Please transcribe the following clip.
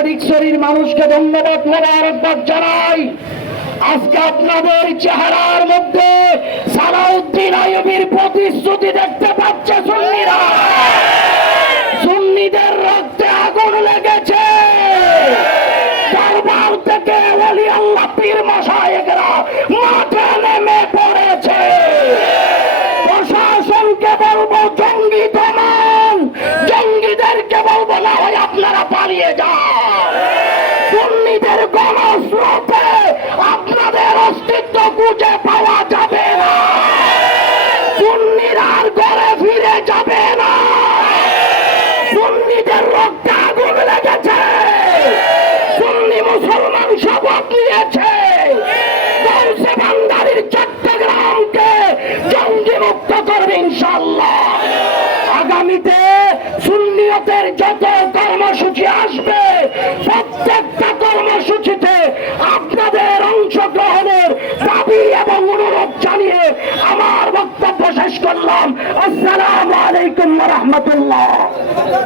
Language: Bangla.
ফটিকছড়ির মানুষকে ধন্যবাদ মোবারকবাদ জানাই। আজকে আপনাদের চেহারার মধ্যে সালাউদ্দিন আইয়ুবীর প্রতিশ্রুতি দেখতে পাচ্ছে সুন্নিরা। সুন্নিদের রক্তে আগুন লেগেছে। দরবার থেকে ওলি আল্লাহ পীর মাশায়েখরা মাঠে নেমে পড়েছে। প্রশাসনকে বলবো জঙ্গি দমন, জঙ্গিদেরকে বলবো না হয় আপনারা পালিয়ে যান। সুন্নিদের গণস্রোতে আপনাদের অস্তিত্ব খুঁজে পাওয়া যাবে না। সুন্নিরা আর ঘরে ফিরে যাবে না। সুন্নিদের রক্তে আগুন লেগেছে। সুন্নি মুসলমান শপথ নিয়েছে গৌসে বান্দারির চট্টগ্রামকে জঙ্গি মুক্ত করবে ইনশাআল্লাহ। আগামীতে সুন্নিয়তের যত কর্মসূচি আসবে প্রত্যেকটা কর্মসূচিতে আপনাদের অংশগ্রহণের দাবি এবং অনুরোধ জানিয়ে আমার বক্তব্য শেষ করলাম। আসসালামু আলাইকুম ওয়া রাহমাতুল্লাহ।